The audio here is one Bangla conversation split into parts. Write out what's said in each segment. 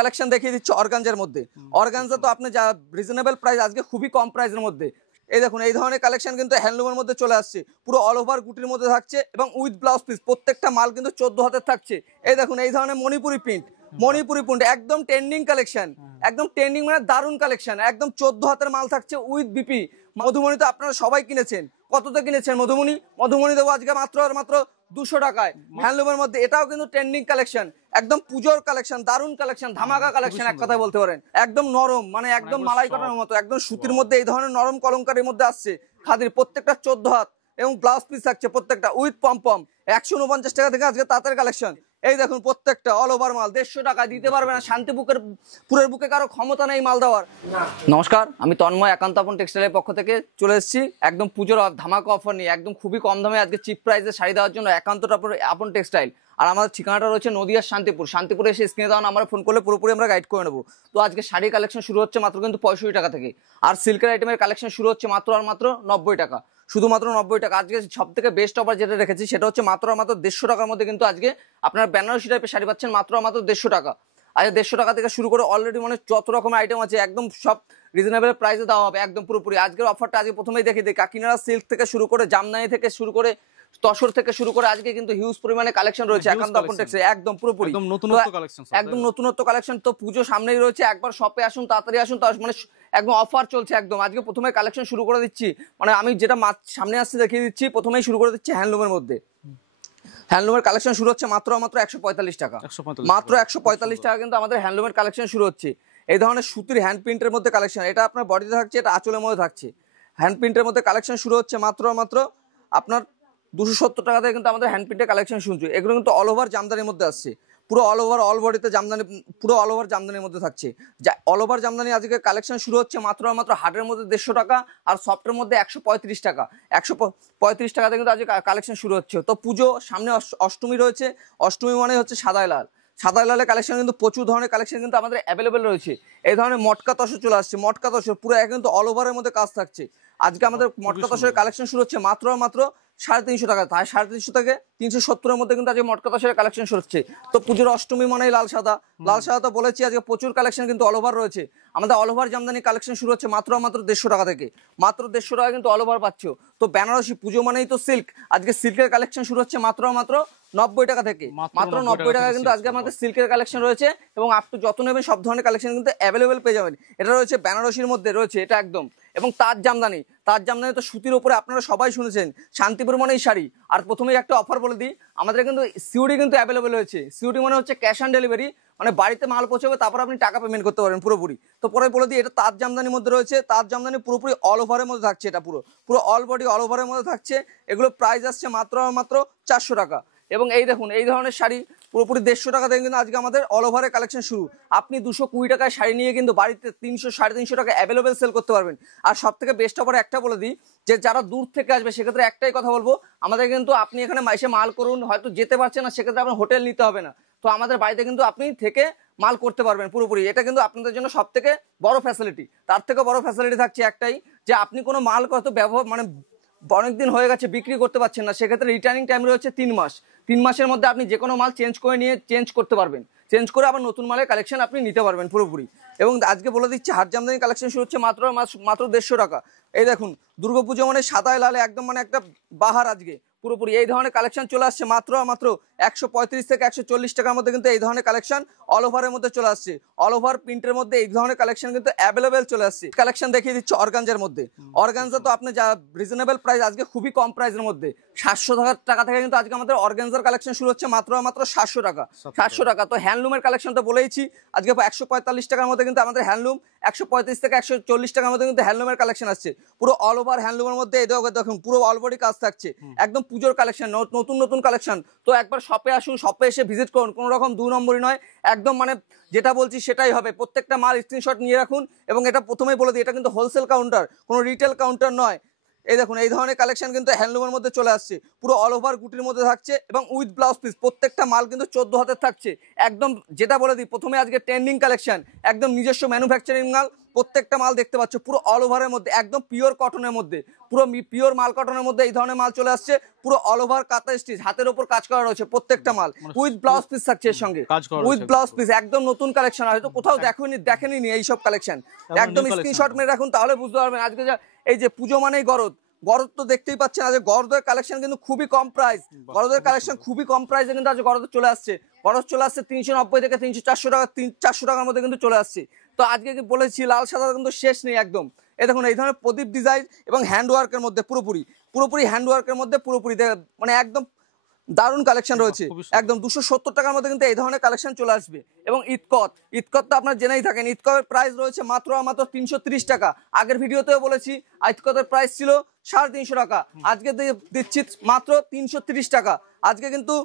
কালেকশন দেখিয়ে দিচ্ছি অর্গানজার মধ্যে। অর্গানজা তো আপনি যা রিজনেবল প্রাইস, আজকে খুবই কম প্রাইসের মধ্যে। এই দেখুন এই ধরনের কালেকশন কিন্তু হ্যান্ডলুমের মধ্যে চলে আসছে, পুরো অল ওভার গুটির মধ্যে থাকছে এবং উইথ ব্লাউজ পিস। প্রত্যেকটা মাল কিন্তু 14 হাতের থাকছে। এই দেখুন এই ধরনের মণিপুরি প্রিন্ট, মণিপুরি প্রিন্ট একদম ট্রেন্ডিং কালেকশন, একদম ট্রেন্ডিং মানে দারুণ কালেকশন। একদম 14 হাতের মাল থাকছে উইথ বিপি। মধুমণি তো আপনারা সবাই কিনেছেন, কততে কিনেছেন মধুমণি? মধুমণি দেবো আজকে মাত্র আর মাত্র 200 টাকায় হ্যান্ডলুমের মধ্যে। এটাও কিন্তু ট্রেন্ডিং কালেকশন, একদম পুজোর কালেকশন, দারুণ কালেকশন, ধামাকা কালেকশন এক কথায় বলতে পারেন। একদম নরম মানে একদম মালাই কটনের মতো, একদম সুতির মধ্যে এই ধরনের নরম কলমকারীর মধ্যে আসছে খাদির। প্রত্যেকটা 14 হাত এবং ব্লাউজ পিস থাকছে প্রত্যেকটা উইথ পম। 149 টাকা থেকে আজকে তাঁতের কালেকশন। এই দেখুন প্রত্যেকটা অল ওভার মাল 150 টাকা দিতে পারবে না শান্তিপুরের বুকে কারো ক্ষমতা নেই মাল দেওয়ার। নমস্কার, আমি তন্ময়, একান্ত আপন টেক্সটাইলের পক্ষ থেকে চলে এসেছি একদম পুজোর ধামাকা অফার নিয়ে। একদম খুবই কম দামে আজকে চিপ প্রাইসে শাড়ি দেওয়ার জন্য একান্ত আপন টেক্সটাইল। আর আমাদের ঠিকানাটা রয়েছে নদিয়ার শান্তিপুরে এসে স্ক্রিনে দেওয়া নাম্বারে ফোন করলে পুরোপুরি আমরা গাইড করে নেবো। তো আজকে শাড়ির কালেকশন শুরু হচ্ছে মাত্র কিন্তু 65 টাকা থেকে, আর সিল্কের আইটেমের কালেকশন শুরু হচ্ছে মাত্র 90 টাকা, শুধুমাত্র 90 টাকা। আজকে সব থেকে বেস্ট অফার যেটা রেখেছি সেটা হচ্ছে মাত্র 150 টাকার মধ্যে কিন্তু আজকে আপনার বেনারসি টাইপের শাড়ি পাচ্ছেন মাত্র 150 টাকা। আজকে 150 টাকা থেকে শুরু করে অলরেডি মানে যত রকমের আইটেম আছে একদম সব রিজনেবল প্রাইসে দেওয়া হবে একদম পুরোপুরি। আজকের অফারটা আজকে প্রথমেই দেখিয়ে দিই, কাকিনাড়া সিল্ক থেকে শুরু করে জামদানি থেকে শুরু করে তসর থেকে শুরু করে আজকে কিন্তু হিউজ পরিমাণে কালেকশন রয়েছে একান্ত আপন টেক্সটাইল, একদম পুরোপুরি একদম নতুনত্ব কালেকশন। তো পুজো সামনেই রয়েছে, একবার শপে আসুন, তাড়াতাড়ি আসুন। মানে একদম অফার চলছে একদম। আজকে প্রথমে কালেকশন শুরু করে দিচ্ছি, মানে আমি যেটা সামনে আসছে দেখিয়ে দিচ্ছি। প্রথমেই শুরু করে দিচ্ছি হ্যান্ডলুমের মধ্যে। হ্যান্ডলুমের কালেকশন শুরু হচ্ছে মাত্র 145 টাকা, মাত্র 145 টাকা কিন্তু আমাদের হ্যান্ডলুমের কালেকশন শুরু হচ্ছে। এই ধরনের সুতির হ্যান্ড প্রিন্টের মধ্যে কালেকশন, এটা আপনার বডিতে থাকছে, এটা আঁচলের মধ্যে থাকছে। হ্যান্ড প্রিন্টের মধ্যে কালেকশন শুরু হচ্ছে মাত্র আপনার 270 টাকা থেকে কিন্তু আমাদের হ্যান্ড প্রিন্টের কালেকশন শুনছে। এগুলো কিন্তু অল ওভার জামদানির মধ্যে আসছে, পুরো অল ওভার অল বডিতে জামদানি, পুরো অল ওভার জামদানির মধ্যে থাকছে। অল ওভার জামদানি আজকে কালেকশন শুরু হচ্ছে মাত্র হাটের মধ্যে 150 টাকা, আর সফটের মধ্যে 135 টাকা। 135 টাকাতে কিন্তু আজকে কালেকশন শুরু হচ্ছে। তো পুজো সামনে, অষ্টমী রয়েছে। অষ্টমী মানে হচ্ছে সাদাই লালের কালেকশন কিন্তু প্রচুর ধরনের কালেকশন কিন্তু আমাদের অ্যাভেলেবেল রয়েছে। এই ধরনের মটকা তসর চলে আসছে, মটকা তসর পুরো কিন্তু অল ওভারের মধ্যে কাজ থাকছে। আজকে আমাদের মটকা তসরের কালেকশন শুরু হচ্ছে মাত্র 350 টাকা, তাই 350 থেকে 370-এর মধ্যে কিন্তু আজকে মটকা তসরের কালেকশন শুরু হচ্ছে। তো পুজোর অষ্টমী মানে লাল সাদা তো বলেছি, আজকে প্রচুর কালেকশন কিন্তু অল ওভার রয়েছে। আমাদের অল ওভার জামদানি কালেকশন শুরু হচ্ছে মাত্র 150 টাকা থেকে, মাত্র 150 টাকা কিন্তু অল ওভার পাচ্ছ। তো বেনারসি পুজো মানেই তো সিল্ক, আজকে সিল্কের কালেকশন শুরু হচ্ছে মাত্র 90 টাকা থেকে, মাত্র 90 টাকা কিন্তু আজকে আমাদের সিল্কের কালেকশন রয়েছে। এবং আপনি যত নেবেন সব ধরনের কালেকশন কিন্তু অ্যাভেলেবেল পেয়ে যাবেন। এটা রয়েছে বেনারসির মধ্যে রয়েছে, এটা একদম। এবং তাঁত জামদানি তো সুতির উপরে আপনারা সবাই শুনেছেন, শান্তিপুর মানেই শাড়ি। আর প্রথমেই একটা অফার বলে দিই, আমাদের কিন্তু সিওডি কিন্তু অ্যাভেলেবেল হয়েছে। সিওডি মানে হচ্ছে ক্যাশ অন ডেলিভারি, মানে বাড়িতে মাল পৌঁছাবে, তারপর আপনি টাকা পেমেন্ট করতে পারবেন পুরোপুরি। তো পরে বলে দিই, এটা তাঁত জামদানির মধ্যে রয়েছে। তাঁত জামদানি পুরোপুরি অল ওভারের মধ্যে থাকছে, এটা পুরো অল বডি অল ওভারের মধ্যে থাকছে। এগুলো প্রাইস আসছে মাত্র 400 টাকা। এবং এই দেখুন এই ধরনের শাড়ি পুরোপুরি 150 টাকা থেকে কিন্তু আজকে আমাদের অল ওভারের কালেকশন শুরু। আপনি 220 টাকায় শাড়ি নিয়ে কিন্তু বাড়িতে 300-350 টাকা অ্যাভেলেবেল সেল করতে পারবেন। আর সব থেকে বেস্ট অফার একটা বলে দিই, যে যারা দূর থেকে আসবে সেক্ষেত্রে একটাই কথা বলবো, আমাদের কিন্তু আপনি এখানে এসে মাল করুন, হয়তো যেতে পারছেন না, সেক্ষেত্রে আপনার হোটেল নিতে হবে না। তো আমাদের বাড়িতে কিন্তু আপনি থেকে মাল করতে পারবেন পুরোপুরি। এটা কিন্তু আপনাদের জন্য সব থেকে বড় ফ্যাসিলিটি। তার থেকে বড় ফ্যাসিলিটি থাকছে একটাই, যে আপনি কোনো মাল হয়তো ব্যবহার মানে অনেকদিন হয়ে গেছে বিক্রি করতে পারছেন না, সেক্ষেত্রে রিটার্নিং টাইম রয়েছে 3 মাস। 3 মাসের মধ্যে আপনি যে কোনো মাল চেঞ্জ করতে পারবেন, চেঞ্জ করে আবার নতুন মালের কালেকশন আপনি নিতে পারবেন পুরোপুরি। এবং আজকে বলে দিচ্ছি হাট জামদানি কালেকশন শুরু হচ্ছে মাত্র 150 টাকা। এই দেখুন দুর্গাপুজো মানে সাদায় লালে একদম মানে একটা বাহার আজকে পুরোপুরি। এই ধরনের কালেকশন চলে আসছে মাত্র 135 থেকে 140 টাকার মধ্যে কিন্তু এই ধরনের কালেকশন অল ওভারের মধ্যে চলে আসছে। অল ওভার প্রিন্টের মধ্যে এই ধরনের কালেকশন কিন্তু অ্যাভেলেবেল চলে আসছে। কালেকশন দেখিয়ে দিচ্ছি অর্গানজার মধ্যে। অর্গানজা তো আপনি যা রিজনেবল প্রাইস, আজকে খুবই কম প্রাইসের মধ্যে 700 টাকা থেকে কিন্তু আজকে আমাদের অর্গানজার কালেকশন শুরু হচ্ছে মাত্র 700 টাকা, 700 টাকা। তো হ্যান্ডলুমের কালেকশন তো বলেইছি, আজকে 145 টাকার মধ্যে কিন্তু আমাদের হ্যান্ডলুম, 135 থেকে 140 টাকার মধ্যে কিন্তু হ্যান্ডলুমের কালেকশন আসছে। পুরো অল ওভার হ্যান্ডলুমের মধ্যে এই দেখুন পুরো অল বডি কাজ থাকছে, একদম পুজোর কালেকশন, নতুন কালেকশন। তো একবার শপে আসুন, শপে এসে ভিজিট করুন, কোনো রকম 2 নম্বরই নয়, একদম মানে যেটা বলছি সেটাই হবে। প্রত্যেকটা মাল স্ক্রিনশট নিয়ে রাখুন। এবং এটা প্রথমেই বলে দিই, এটা কিন্তু হোলসেল কাউন্টার, কোনো রিটেল কাউন্টার নয়। এই দেখুন এই ধরনের কালেকশন কিন্তু হ্যান্ডলুমের মধ্যে চলে আসছে, পুরো অল ওভার গুটির মধ্যে থাকছে এবং উইথ ব্লাউজ পিস। প্রত্যেকটা মাল কিন্তু 14 হাতের থাকছে একদম। যেটা বলে দিই প্রথমে, আজকে ট্রেন্ডিং কালেকশন, একদম নিজস্ব ম্যানুফ্যাকচারিং মাল, প্রত্যেকটা মাল দেখতে পাচ্ছ পুরো অল ওভারের মধ্যে, একদম পিওর কটনের মধ্যে, পুরো পিওর মাল কটনের মধ্যে এই ধরনের মাল চলে আসছে। পুরো অল ওভার কাঁথা স্টিচ, হাতের উপর কাজ করা রয়েছে প্রত্যেকটা মাল, উইথ ব্লাউজ পিস থাকছে এর সঙ্গে, উইথ ব্লাউজ পিস। একদম নতুন কালেকশন, হয়তো কোথাও দেখেনি এইসব কালেকশন। একদম স্ক্রিনশট মেরে রাখুন, তাহলে বুঝতে পারবেন। আজকে এই যে পুজো মানেই গরদ, গরদ তো দেখতেই পাচ্ছেন। আজ গরদের কালেকশন কিন্তু খুবই কম প্রাইস, গরদের কালেকশন খুবই কম প্রাইসে কিন্তু আজ গরদ চলে আসছে। গরদ চলে আসছে 390 থেকে 300-400 টাকা, 400 টাকার মধ্যে কিন্তু চলে আসছে। তো আজকে বলেছি লাল সাদা কিন্তু শেষ নেই একদম। এই দেখুন এই ধরনের প্রদীপ ডিজাইন এবং হ্যান্ডওয়ার্কের মধ্যে পুরোপুরি হ্যান্ডওয়ার্কের মধ্যে পুরোপুরি মানে একদম দারুণ কালেকশন রয়েছে। একদম 270 টাকার মধ্যে কিন্তু এই ধরনের কালেকশন চলে আসবে। এবং ঈদকত তো আপনার জেনেই থাকেন, ঈদকতের প্রাইস রয়েছে মাত্র 330 টাকা। আগের ভিডিওতেও বলেছি ঈদকতের প্রাইস ছিল 350 টাকা, আজকে দিচ্ছি মাত্র 330 টাকা। আজকে কিন্তু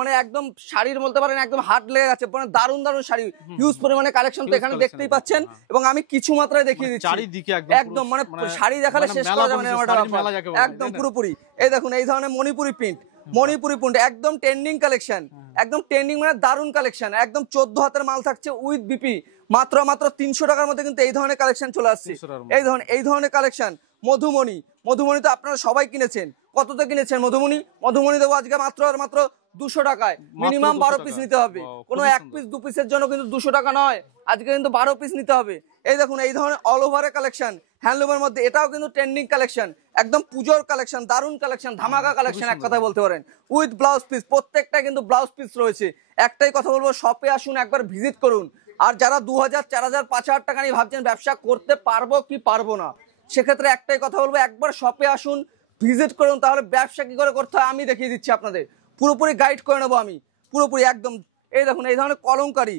মানে একদম শাড়ির বলতে পারেন একদম হাট লেগে গেছে, মানে দারুণ শাড়ি, হিউজ পরিমাণে কালেকশন তো এখানে দেখতেই পাচ্ছেন। এবং আমি কিছু মাত্রায় দেখিয়ে দিচ্ছি, একদম মানে শাড়ি দেখালে শেষ করা যাবে না একদম পুরোপুরি। এই দেখুন এই ধরনের মণিপুরি প্রিন্ট একদম ট্রেন্ডিং কালেকশন, একদম ট্রেন্ডিং মানে দারুণ কালেকশন। একদম 14 হাতের মাল থাকছে উইথ বিপি, মাত্র 300 টাকার মধ্যে কিন্তু এই ধরনের কালেকশন চলে আসছে। এই ধরনের কালেকশন। মধুমণি তো আপনারা সবাই কিনেছেন, কততে কিনেছেন মধুমণি দেবো আজকে মাত্র 200 টাকায়। মিনিমাম 12 পিস নিতে হবে, কোনো 1 পিস 2 পিসের জন্য কিন্তু 200 টাকা নয়, আজকে কিন্তু 12 পিস নিতে হবে। এই দেখুন এই ধরনের অল ওভারের কালেকশন হ্যান্ডলুমের মধ্যে, এটাও কিন্তু ট্রেন্ডিং কালেকশন, একদম পুজোর কালেকশন, দারুণ কালেকশন, ধামাকা কালেকশন এক কথায় বলতে পারেন। উইথ ব্লাউজ পিস, প্রত্যেকটা কিন্তু ব্লাউজ পিস রয়েছে। একটাই কথা বলবো, শপে আসুন, একবার ভিজিট করুন। আর যারা 2000, 4000, 5000 টাকা নিয়ে ভাবছেন ব্যবসা করতে পারবো কি পারবো না, সেক্ষেত্রে একটাই কথা বলবো, একবার শপে আসুন, ভিজিট করুন, তাহলে ব্যবসা কি করে করতে হয় আমি দেখিয়ে দিচ্ছি আপনাদের, পুরোপুরি গাইড করে নেবো আমি পুরোপুরি একদম। এই দেখুন এই ধরনের কলমকারি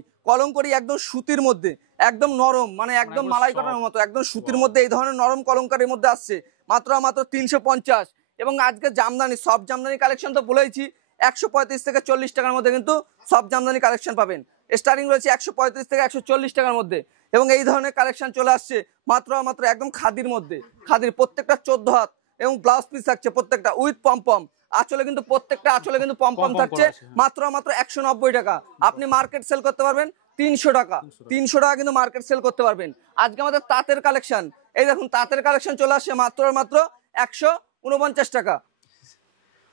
একদম সুতির মধ্যে, একদম নরম, মানে একদম মালাই কাটার মতো, একদম সুতির মধ্যে এই ধরনের নরম কলমকারির মধ্যে আসছে মাত্র 350। এবং আজকে জামদানি, সব জামদানি কালেকশন তো বলেইছি, 135 থেকে 40 টাকার মধ্যে কিন্তু সব জামদানি কালেকশন পাবেন। স্টার্টিং রয়েছে 135 থেকে 140 টাকার মধ্যে। এবং এই ধরনের কালেকশন চলে আসছে মাত্র একদম খাদির মধ্যে, খাদির প্রত্যেকটা 14 হাত এবং ব্লাউজ পিস থাকছে প্রত্যেকটা উইথ পম। আঁচলে কিন্তু প্রত্যেকটা আঁচলে কিন্তু পম থাকছে মাত্র 190 টাকা। আপনি মার্কেট সেল করতে পারবেন 300 টাকা, 300 টাকা কিন্তু মার্কেট সেল করতে পারবেন। আজকে আমাদের তাঁতের কালেকশন, এই দেখুন তাঁতের কালেকশন চলে আসছে মাত্র 149 টাকা,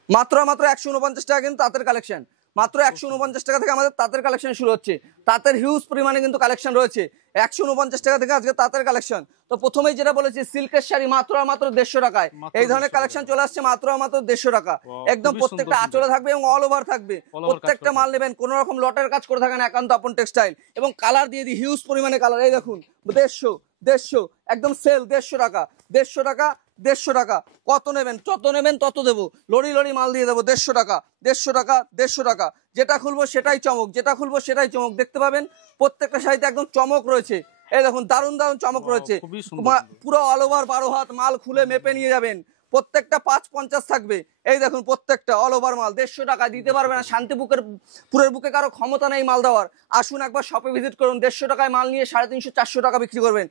মাত্র 149 টাকা কিন্তু তাঁতের কালেকশন, মাত্র 149 টাকা থেকে আমাদের তাঁতের কালেকশন শুরু হচ্ছে। তাঁতের হিউজ পরিমাণে কিন্তু কালেকশন রয়েছে, 149 টাকা থেকে আজকে তাঁতের কালেকশন। তো প্রথমেই যেটা বলেছি, সিল্কের শাড়ি মাত্র 150 টাকায় এই ধরনের কালেকশন চলে আসছে মাত্র 150 টাকা। একদম প্রত্যেকটা আঁচলে থাকবে এবং অল ওভার থাকবে, প্রত্যেকটা মাল নেবেন, কোন রকম লটের কাজ করে থাকেন একান্ত আপন টেক্সটাইল। এবং কালার দিয়ে দিই, হিউজ পরিমাণে কালার। এই দেখুন 150 একদম সেল 150 টাকা, কত নেবেন তত দেবো, লড়ি মাল দিয়ে দেবো 150 টাকা। যেটা খুলবো সেটাই চমক, দেখতে পাবেন প্রত্যেকটা শাড়িতে একদম চমক রয়েছে। এই দেখুন দারুণ চমক রয়েছে, পুরো অল ওভার 12 হাত মাল খুলে মেপে নিয়ে যাবেন, প্রত্যেকটা 550 থাকবে। এই দেখুন প্রত্যেকটা অল ওভার মাল 150 টাকা দিতে পারবে না, শান্তিপুরের বুকে কারো ক্ষমতা নেই মাল দেওয়ার। আসুন একবার শপে ভিজিট করুন, 150 টাকায় মাল নিয়ে 350-400 টাকা বিক্রি করবেন।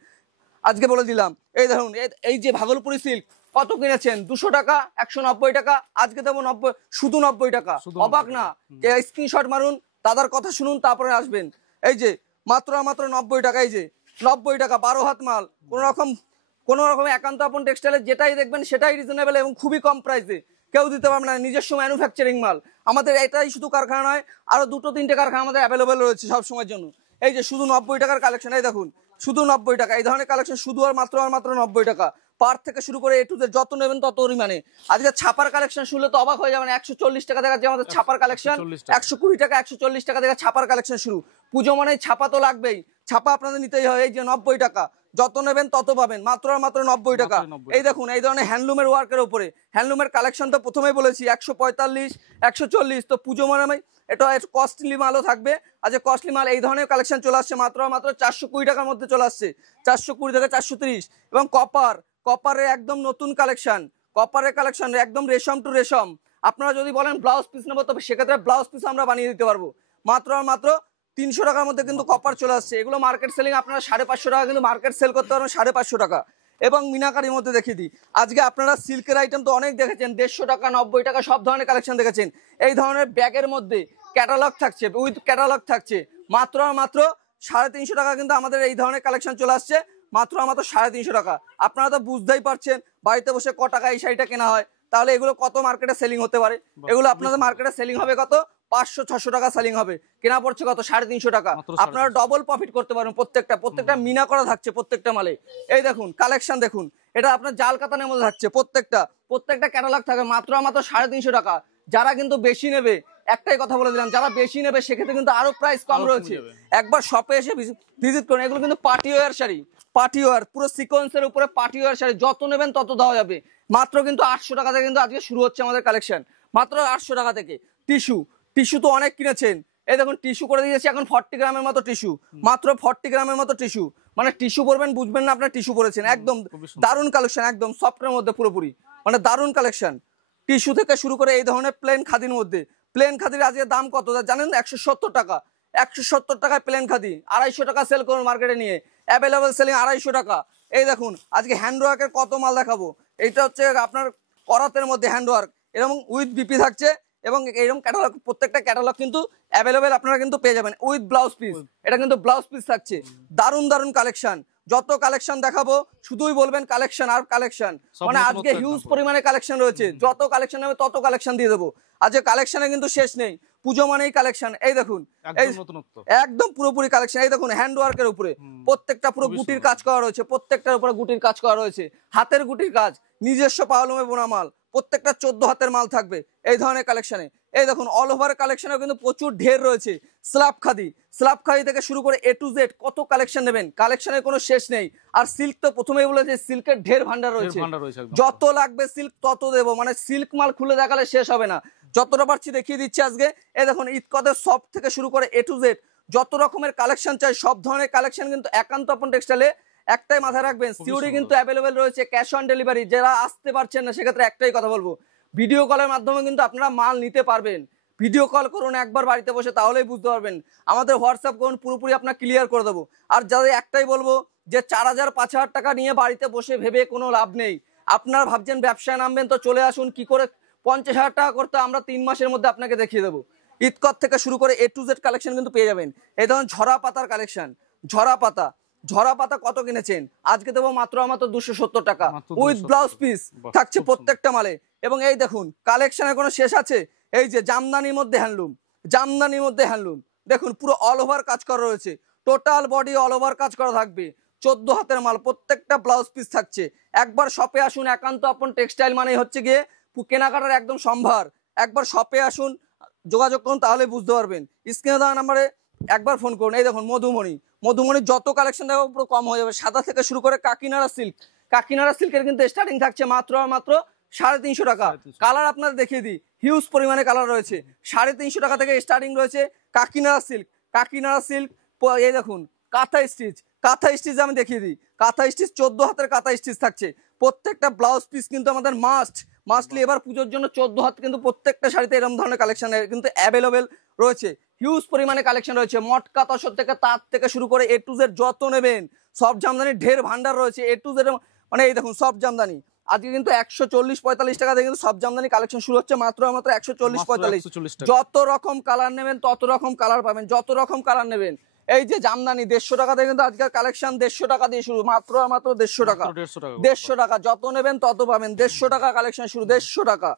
আজকে বলে দিলাম। এই দেখুন এই যে ভাগলপুরি সিল্ক কত কিনেছেন, 200 টাকা, 190 টাকা, আজকে দেবো 90 টাকা। অবাক না? স্ক্রিনশট মারুন, দাদার কথা শুনুন, তারপরে আসবেন। এই যে মাত্র 90 টাকা, এই যে 90 টাকা 12 হাত মাল, কোন রকম একান্ত আপন টেক্সটাইলের যেটাই দেখবেন সেটাই রিজনেবল এবং খুবই কম প্রাইসে, কেউ দিতে পারবে না। নিজস্ব ম্যানুফ্যাকচারিং মাল আমাদের, এটাই শুধু কারখানা নয়, আরো 2-3টে কারখানা আমাদের অ্যাভেলেবেল রয়েছে সব সময়ের জন্য। এই যে শুধু 90 টাকার কালেকশন, এই দেখুন শুধু 90 টাকা, এই ধরনের কালেকশন শুধু আর মাত্র 90 টাকা। পার থেকে শুরু করে A to Z যত নেবেন তত পরিমাণে। আজকে ছাপার কালেকশন শুনলে তো অবাক হয়ে যাবেন, 140 টাকা দেখাচ্ছে আমাদের ছাপার কালেকশন, 120 টাকা, 140 টাকা থেকে ছাপার কালেকশন শুরু। পুজো মানে ছাপা তো লাগবেই, ছাপা আপনাদের নিতেই হয়। এই যে 90 টাকা, যত নেবেন তত পাবেন, মাত্র 90 টাকা। এই দেখুন এই ধরনের হ্যান্ডলুমের ওয়ার্কের উপরে, হ্যান্ডলুমের কালেকশন তো প্রথমেই বলেছি 145, 140। তো পুজো মানে এটা কস্টলি মালও থাকবে। আচ্ছা কস্টলি মাল এই ধরনের কালেকশন চলে আসছে মাত্র 420 টাকার মধ্যে চলে আসছে, 420 থেকে 430। এবং কপারের একদম নতুন কালেকশন, কপারের কালেকশন একদম রেশম টু রেশম। আপনারা যদি বলেন ব্লাউজ পিস নেবো, তবে সেক্ষেত্রে ব্লাউজ পিস আমরা বানিয়ে দিতে পারবো। মাত্র 300 টাকার মধ্যে কিন্তু কপার চলে আসছে। এগুলো মার্কেট সেলিং আপনারা 550 টাকা কিন্তু মার্কেট সেল করতে পারবেন 550 টাকা। এবং মিনাকারির মধ্যে দেখিয়ে দিই, আজকে আপনারা সিল্কের আইটেম তো অনেক দেখেছেন, 150 টাকা, 90 টাকা সব ধরনের কালেকশন দেখেছেন। এই ধরনের ব্যাগের মধ্যে ক্যাটালগ থাকছে, উইথ ক্যাটালগ থাকছে মাত্র 350 টাকা কিন্তু আমাদের এই ধরনের কালেকশন চলে আসছে মাত্র 350 টাকা। আপনারা তো বুঝতেই পারছেন বাড়িতে বসে ক টাকা এই শাড়িটা কেনা হয়, তাহলে এগুলো কত মার্কেটে সেলিং হতে পারে। এগুলো আপনাদের মার্কেটে সেলিং হবে কত, 500-600 টাকা সেলিং হবে, কেনা পড়ছে কত 350 টাকা। আপনারা ডবল প্রফিট করতে পারবেন। প্রত্যেকটা মিনা করা থাকছে প্রত্যেকটা মালে। এই দেখুন কালেকশন দেখুন, এটা আপনার জাল কাতানের মধ্যে থাকছে, প্রত্যেকটা ক্যাটালগ থাকে মাত্র 350 টাকা। যারা কিন্তু বেশি নেবে, একটাই কথা বলে দিলাম, যারা বেশি নেবে সেক্ষেত্রে কিন্তু আরো প্রাইস কম রয়েছে। একবার শপে এসে ভিজিট করুন। এগুলো কিন্তু party wear sari, party wear পুরো সিকোয়েন্সের উপরে পার্টি ওয়্যার শাড়ি, যত নেবেন তত দেওয়া যাবে। মাত্র কিন্তু 800 টাকা থেকে কিন্তু আজকে শুরু হচ্ছে আমাদের কালেকশন, মাত্র 800 টাকা থেকে। টিস্যু তো অনেক কিনেছেন, এই দেখুন টিস্যু করে দিয়েছি এখন 40 গ্রামের মতো টিস্যু, মাত্র 40 গ্রামের মতো টিস্যু। মানে টিস্যু পরবেন বুঝবেন না আপনার টিস্যু পরেছেন। একদম দারুণ কালেকশন, একদম সফটের মধ্যে পুরোপুরি, মানে দারুণ কালেকশন। টিস্যু থেকে শুরু করে এই ধরনের প্লেন খাদির মধ্যে, প্লেন খাদির আজকে দাম কত জানেন? 170 টাকা। 170 টাকায় প্লেন খাদি, 250 টাকা সেল করুন মার্কেটে নিয়ে, অ্যাভেলেবল সেলিং 250 টাকা। এই দেখুন আজকে হ্যান্ডওয়ার্কের কত মাল দেখাবো। এইটা হচ্ছে আপনার করাতের মধ্যে হ্যান্ডওয়ার্ক, এরকম উইথ বিপি থাকছে, এবং এইরকম ক্যাটালগ, প্রত্যেকটা ক্যাটালগ কিন্তু অ্যাভেলেবেল আপনারা কিন্তু পেয়ে যাবেন উইথ ব্লাউজ পিস। এটা কিন্তু ব্লাউজ পিস থাকছে। দারুণ কালেকশন, যত কালেকশন দেখাবো শুধুই বলবেন কালেকশন আর কালেকশন। মানে আজকে হিউজ পরিমাণে কালেকশন রয়েছে, যত কালেকশন হবে তত কালেকশন দিয়ে দেবো। আজকে কালেকশনে কিন্তু শেষ নেই, পুজো মানেই কালেকশন। এই দেখুন একদম পুরোপুরি কালেকশন। এই দেখুন হ্যান্ডওয়ার্কের উপরে প্রত্যেকটা পুরো গুটির কাজ করা রয়েছে, প্রত্যেকটার উপরে গুটির কাজ করা রয়েছে, হাতের গুটির কাজ, নিজস্ব পাওয়ালুমে বোনা মাল, প্রত্যেকটা 14 হাতের মাল থাকবে এই ধরনের কালেকশনে। এই দেখুন অল ওভার কালেকশনেও কিন্তু প্রচুর ঢের রয়েছে। স্ল্যাব খাদি থেকে শুরু করে A to Z কত কালেকশন নেবেন, কালেকশনের কোনো শেষ নেই। আর সিল্ক তো প্রথমেই বলেছে, সিল্কের ঢের ভান্ডার রয়েছে, যত লাগবে সিল্ক তত দেবো। মানে সিল্ক মাল খুলে দেখালে শেষ হবে না, যতটা পারছি দেখিয়ে দিচ্ছি আজকে। এই দেখুন ইতকদের সফট থেকে শুরু করে A to Z যত রকমের কালেকশন চাই সব ধরনের কালেকশন কিন্তু একান্ত আপন টেক্সটাইলে। একটাই মাথায় রাখবেন, সিওডি কিন্তু অ্যাভেলেবেল রয়েছে, ক্যাশ অন ডেলিভারি। যারা আসতে পারছেন না সেক্ষেত্রে একটাই কথা বলবো, ভিডিও কলের মাধ্যমে কিন্তু আপনারা মাল নিতে পারবেন। ভিডিও কল করুন একবার বাড়িতে বসে, তাহলেই বুঝতে পারবেন। আমাদের হোয়াটসঅ্যাপ করুন, পুরোপুরি আপনার ক্লিয়ার করে দেবো। আর যাদের একটাই বলবো যে 4000-5000 টাকা নিয়ে বাড়িতে বসে ভেবে কোনো লাভ নেই। আপনারা ভাবছেন ব্যবসায় নামবেন, তো চলে আসুন। কি করে 50,000 টাকা করতে আমরা 3 মাসের মধ্যে আপনাকে দেখিয়ে দেবো। ইতকত থেকে শুরু করে A to Z কালেকশন কিন্তু পেয়ে যাবেন। এই ধরুন ঝরা পাতার কালেকশন, ঝরা পাতা কত কিনেছেন? আজকে দেবো মাত্র 270 টাকা উইথ ব্লাউজ পিস থাকছে প্রত্যেকটা মালে। এবং এই দেখুন কালেকশনের কোনো শেষ আছে? এই যে জামদানির মধ্যে হ্যান্ডলুম, দেখুন পুরো অল ওভার কাজ করা রয়েছে, টোটাল বডি অল ওভার কাজ করা থাকবে, 14 হাতের মাল, প্রত্যেকটা ব্লাউজ পিস থাকছে। একবার শপে আসুন, একান্ত আপন টেক্সটাইল মানে হচ্ছে গিয়ে কেনাকাটার একদম সম্ভার। একবার শপে আসুন, যোগাযোগ করুন, তাহলে বুঝতে পারবেন। স্ক্রিনে দেওয়া নাম্বারে একবার ফোন করুন। এই দেখুন মধুমণি যত কালেকশন দেখো পুরো কম হয়ে যাবে। সাদা থেকে শুরু করে কাকিনাড়া সিল্কের কিন্তু স্টার্টিং থাকছে মাত্র 350 টাকা। কালার আপনাদের দেখিয়ে দিই, হিউজ পরিমাণে কালার রয়েছে। 350 টাকা থেকে স্টার্টিং রয়েছে কাকিনাড়া সিল্ক। এই দেখুন কাঁথা স্টিচ আমি দেখিয়ে দিই, কাঁথা স্টিচ 14 হাতের কাঁথা স্টিচ থাকছে। প্রত্যেকটা ব্লাউজ পিস কিন্তু আমাদের মাস্টলি এবার পুজোর জন্য 14 হাত কিন্তু প্রত্যেকটা শাড়িতে এরকম ধরনের কালেকশন কিন্তু অ্যাভেলেবেল রয়েছে। হিউজ পরিমাণে কালেকশন রয়েছে, মটকা তসর থেকে তাঁত থেকে শুরু করে A to Z যত নেবেন সব জামদানির ঢের ভান্ডার রয়েছে। A to Z মানে এই দেখুন সব জামদানি আজকে কিন্তু 140-45 টাকা থেকে কিন্তু সব জামদানি কালেকশন শুরু হচ্ছে, মাত্র 140-45। যত রকম কালার নেবেন তত রকম কালার পাবেন, যত রকম কালার নেবেন। এই যে জামদানি 150 টাকা থেকে কিন্তু আজকের কালেকশন 150 টাকা দিয়ে শুরু, মাত্র 150 টাকা। 150 টাকা যত নেবেন তত পাবেন। 150 টাকা কালেকশন শুরু, 150 টাকা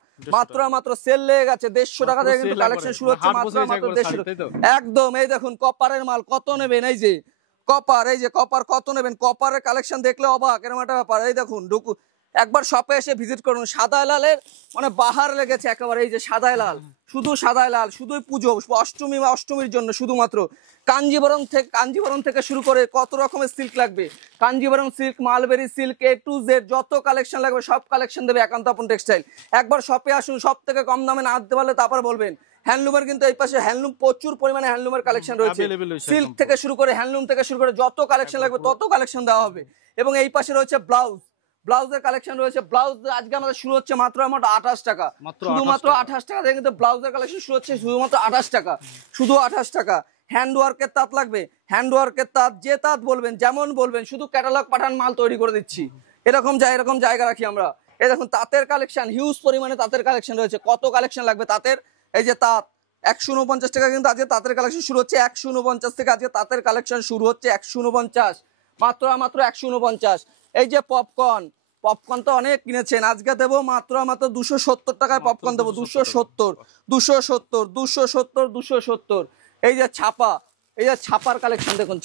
মাত্র সেল লেগে গেছে। 150 টাকা থেকে কিন্তু কালেকশন শুরু হচ্ছে, মাত্র 150 একদম। এই দেখুন কপারের মাল কত নেবেন, এই যে কপার কত নেবেন, কপারের কালেকশন দেখলে অবাক, এরকম একটা ব্যাপার। এই দেখুন একবার শপে এসে ভিজিট করুন। সাদা লালের মানে বাহার লেগেছে একেবারে। এই যে সাদা লাল, শুধুই পুজো অষ্টমীর জন্য শুধুমাত্র। কাঞ্জিবরম থেকে শুরু করে কত রকমের সিল্ক লাগবে, Kanjeevaram silk, mulberry silk, A to Z যত কালেকশন লাগবে সব কালেকশন দেবে একান্ত আপন টেক্সটাইল। একবার শপে আসুন, সব থেকে কম দামে না দিতে পারলে তারপর বলবেন। হ্যান্ডলুমের কিন্তু এই পাশে হ্যান্ডলুম প্রচুর পরিমাণে হ্যান্ডলুমের কালেকশন রয়েছে, সিল্ক থেকে শুরু করে হ্যান্ডলুম থেকে শুরু করে যত কালেকশন লাগবে তত কালেকশন দেওয়া হবে। এবং এই পাশে রয়েছে ব্লাউজের কালেকশন রয়েছে। ব্লাউজ আজকে আমাদের শুরু হচ্ছে মাত্র 28 টাকা, শুধুমাত্র 28 টাকা থেকে কিন্তু ব্লাউজের কালেকশন শুরু হচ্ছে, শুধুমাত্র 28 টাকা, শুধু 28 টাকা। হ্যান্ডওয়ার্কের তাঁত লাগবে, হ্যান্ডওয়ার্কের তাঁত যে তাঁত বলবেন যেমন বলবেন, শুধু ক্যাটালগ পাঠান, মাল তৈরি করে দিচ্ছি। এরকম জায়গা রাখি আমরা। এই দেখুন তাঁতের কালেকশন, হিউজ পরিমাণে তাঁতের কালেকশন রয়েছে। কত কালেকশন লাগবে তাঁতের, এই যে তাঁত 149 টাকা কিন্তু আজকে তাঁতের কালেকশন শুরু হচ্ছে, 149 থেকে আজকে তাঁতের কালেকশন শুরু হচ্ছে, 149 মাত্র 149। এই যে পপকর্ন, পপকর্ন তো অনেক কিনেছেন, আজকে দেবো মাত্র 270 টাকায় পপকর্ন দেবো। 270। এই যে ছাপা, এই যে ছাপার কালেকশন দেখুন,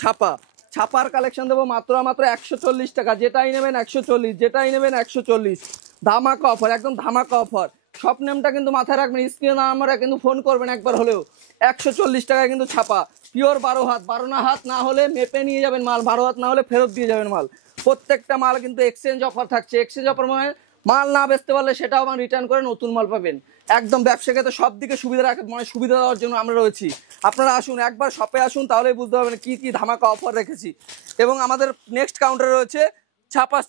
ছাপার কালেকশন দেবো মাত্র 140 টাকা। যেটাই নেবেন 140, যেটাই নেবেন 140। ধামাকা অফার, একদম ধামাকা অফার। শপ নেমটা কিন্তু মাথায় রাখবেন, স্ক্রিনে নাম্বারে কিন্তু ফোন করবেন একবার হলেও। 140 টাকায় কিন্তু ছাপা, পিওর 12 হাত। 12 হাত না হলে মেপে নিয়ে যাবেন মাল, 12 হাত না হলে ফেরত দিয়ে যাবেন মাল। প্রত্যেকটা মাল কিন্তু এক্সচেঞ্জ অফার থাকছে। এক্সচেঞ্জ অফার মানে মাল না বেচতে পারলে সেটাও আবার রিটার্ন করে নতুন মাল পাবেন। একদম ব্যবসাকে তো সব দিকে সুবিধা মানে সুবিধা দেওয়ার জন্য আমরা রয়েছি। আপনারা আসুন, একবার শপে আসুন, তাহলেই বুঝতে পারবেন কি কি ধামাকা অফার রেখেছি। এবং আমাদের নেক্সট কাউন্টারে রয়েছে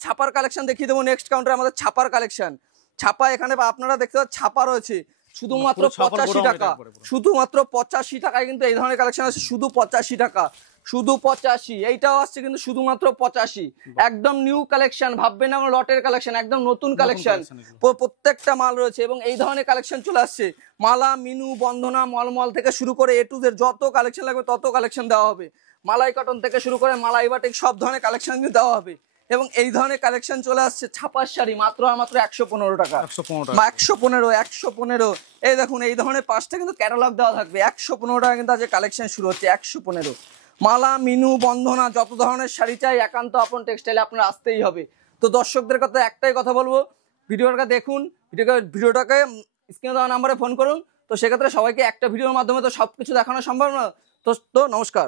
ছাপার কালেকশন দেখিয়ে দেবো। নেক্সট কাউন্টারে আমাদের ছাপার কালেকশন। ছাপা এখানে আপনারা দেখতে পাচ্ছেন ছাপা রয়েছে শুধুমাত্র 85 টাকা। শুধুমাত্র 85 টাকায় কিন্তু এই ধরনের কালেকশন আছে, শুধু 85 টাকা, শুধু 85। এইটাও আসছে কিন্তু শুধুমাত্র 85। একদম নিউ কালেকশন, ভাববেন না লটের কালেকশন, একদম নতুন কালেকশন। প্রত্যেকটা মাল রয়েছে এবং এই ধরনের কালেকশন চলে আসছে। মালা, মিনু, বন্ধনা, মলমল থেকে শুরু করে এ টু জেড যত কালেকশন লাগবে তত কালেকশন দেওয়া হবে। মালাই কটন থেকে শুরু করে মালাই বাটিক সব ধরনের কালেকশন কিন্তু দেওয়া হবে। এবং এই ধরনের কালেকশন চলে আসছে ছাপার শাড়ি মাত্র 115 টাকা। 115। এই দেখুন এই ধরনের 5টা কিন্তু ক্যাটালগ দেওয়া থাকবে। 115 টাকা কিন্তু আজকে কালেকশন শুরু হচ্ছে। 115। মালা, মিনু, বন্ধনা যত ধরনের শাড়ি চাই একান্ত আপন টেক্সটাইলে আপনার আসতেই হবে। তো দর্শকদের কথা একটাই কথা বলবো, ভিডিওটা দেখুন, ভিডিওটাকে স্ক্রিনে দেওয়া নাম্বারে ফোন করুন। তো সেক্ষেত্রে সবাইকে একটা ভিডিওর মাধ্যমে তো সবকিছু দেখানো সম্ভব না। তো নমস্কার।